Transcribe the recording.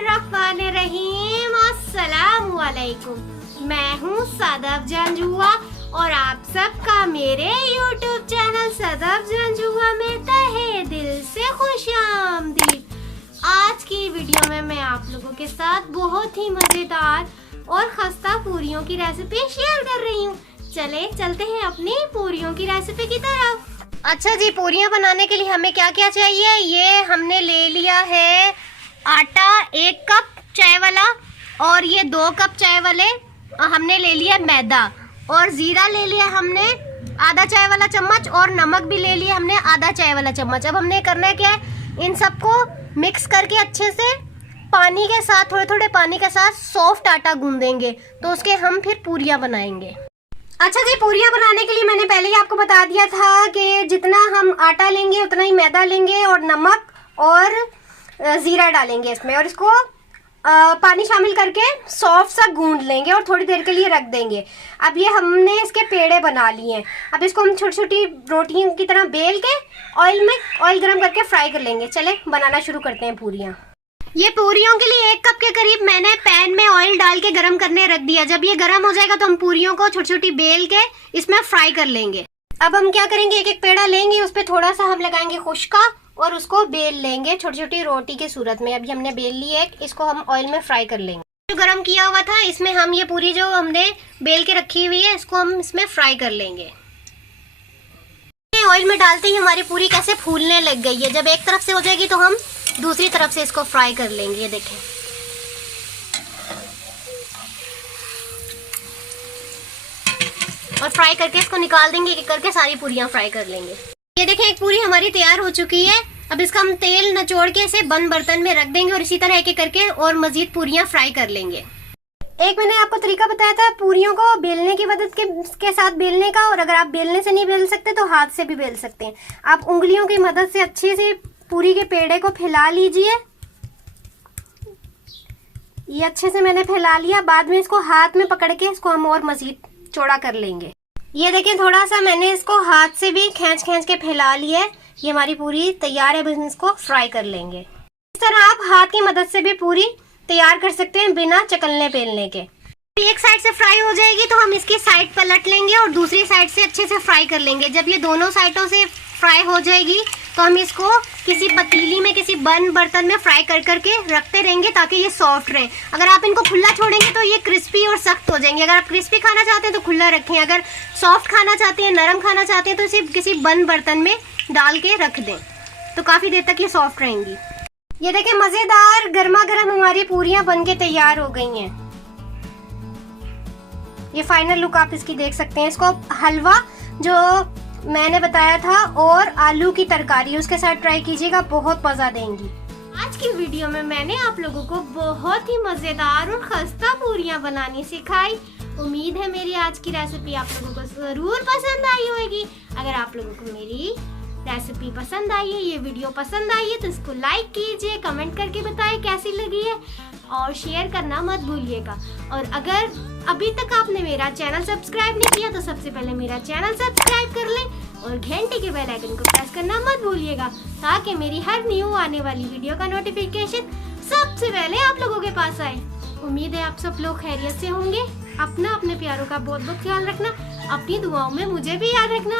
बिस्मिल्लाहिर्रहमानिर्रहीम। अस्सलामुअलैकुम। मैं हूँ सदफ जंजुआ और आप सबका मेरे YouTube चैनल सदफ जंजुआ में तहे दिल से खुशामदीद। आज की वीडियो में मैं आप लोगों के साथ बहुत ही मज़ेदार और खस्ता पूरियों की रेसिपी शेयर कर रही हूँ। चलते हैं अपनी पूरियों की रेसिपी की तरफ। अच्छा जी, पूरियाँ बनाने के लिए हमें क्या क्या चाहिए। ये हमने ले लिया है आटा 1 कप चाय वाला, और ये 2 कप चाय वाले हमने ले लिया मैदा, और ज़ीरा ले लिया हमने आधा चाय वाला चम्मच, और नमक भी ले लिया हमने आधा चाय वाला चम्मच। अब हमने करना है क्या है, इन सबको मिक्स करके अच्छे से पानी के साथ, थोड़े थोड़े पानी के साथ सॉफ्ट आटा गूंदेंगे, तो उसके हम फिर पूरियाँ बनाएंगे। अच्छा जी, पूरियाँ बनाने के लिए मैंने पहले ही आपको बता दिया था कि जितना हम आटा लेंगे उतना ही मैदा लेंगे, और नमक और ज़ीरा डालेंगे इसमें, और इसको पानी शामिल करके सॉफ्ट सा गूंद लेंगे और थोड़ी देर के लिए रख देंगे। अब ये हमने इसके पेड़े बना लिए हैं। अब इसको हम छोटी छोटी रोटियों की तरह बेल के ऑयल गरम करके फ्राई कर लेंगे। चले बनाना शुरू करते हैं पूरियाँ। ये पूरियों के लिए 1 कप के करीब मैंने पैन में ऑयल डाल के गरम करने रख दिया। जब ये गरम हो जाएगा तो हम पूरियों को छोटी छोटी बेल के इसमें फ्राई कर लेंगे। अब हम क्या करेंगे, एक एक पेड़ा लेंगे, उस पर थोड़ा सा हम लगाएंगे खुश्का और उसको बेल लेंगे छोटी छोटी रोटी की सूरत में। अभी हमने बेल ली है, इसको हम ऑयल में फ्राई कर लेंगे। जो गरम किया हुआ था इसमें हम ये पूरी जो हमने बेल के रखी हुई है इसको हम इसमें फ्राई कर लेंगे। ऑयल में डालते ही हमारी पूरी कैसे फूलने लग गई है। जब एक तरफ से हो जाएगी तो हम दूसरी तरफ से इसको फ्राई कर लेंगे। ये देखें, और फ्राई करके इसको निकाल देंगे, एक करके सारी पूरियां फ्राई कर लेंगे। ये देखें, एक पूरी हमारी तैयार हो चुकी है। अब इसका हम तेल निचोड़ के इसे बंद बर्तन में रख देंगे, और इसी तरह एक एक करके और मजीद पूरियां फ्राई कर लेंगे। एक मैंने आपको तरीका बताया था पूरियों को बेलने की मदद के साथ बेलने का, और अगर आप बेलने से नहीं बेल सकते तो हाथ से भी बेल सकते हैं। आप उंगलियों की मदद से अच्छे से पूरी के पेड़े को फैला लीजिए। ये अच्छे से मैंने फैला लिया। बाद में इसको हाथ में पकड़ के इसको हम और मजीद चौड़ा कर लेंगे। ये देखें, थोड़ा सा मैंने इसको हाथ से भी खींच के फैला लिया है। ये हमारी पूरी तैयार है, बस इसको फ्राई कर लेंगे। इस तरह आप हाथ की मदद से भी पूरी तैयार कर सकते हैं बिना चकलने बेलने के। एक साइड से फ्राई हो जाएगी तो हम इसकी साइड पलट लेंगे और दूसरी साइड से अच्छे से फ्राई कर लेंगे। जब ये दोनों साइडों से फ्राई हो जाएगी तो हम इसको किसी पतीली में, किसी बंद बर्तन में फ्राई कर करके रखते रहेंगे ताकि ये सॉफ्ट रहे। अगर आप इनको खुला छोड़ेंगे तो ये क्रिस्पी और सख्त हो जाएंगे। अगर आप क्रिस्पी खाना चाहते हैं तो खुला रखें, अगर सॉफ्ट खाना चाहते हैं, नरम खाना चाहते हैं तो इसे किसी बंद बर्तन में डाल के रख दें, तो काफ़ी देर तक ये सॉफ्ट रहेंगी। ये देखें, मज़ेदार गर्मा गर्म हमारी पूरियाँ बन के तैयार हो गई हैं। ये फाइनल लुक आप इसकी देख सकते हैं। इसको हलवा जो मैंने बताया था और आलू की तरकारी उसके साथ ट्राई कीजिएगा, बहुत मज़ा देंगी। आज की वीडियो में मैंने आप लोगों को बहुत ही मज़ेदार और खस्ता पूरियाँ बनानी सिखाई। उम्मीद है मेरी आज की रेसिपी आप लोगों को ज़रूर पसंद आई होगी। अगर आप लोगों को मेरी रेसिपी पसंद आई है, ये वीडियो पसंद आई है, तो इसको लाइक कीजिए, कमेंट करके बताइए कैसी लगी है, और शेयर करना मत भूलिएगा। और अगर अभी तक आपने मेरा चैनल सब्सक्राइब नहीं किया तो सबसे पहले मेरा चैनल सब्सक्राइब कर लें, और घंटे के बेल आइकन को प्रेस करना मत भूलिएगा, ताकि मेरी हर न्यू आने वाली वीडियो का नोटिफिकेशन सबसे पहले आप लोगों के पास आए। उम्मीद है आप सब लोग खैरियत से होंगे। अपने प्यारों का बहुत बहुत ख्याल रखना। अपनी दुआओं में मुझे भी याद रखना।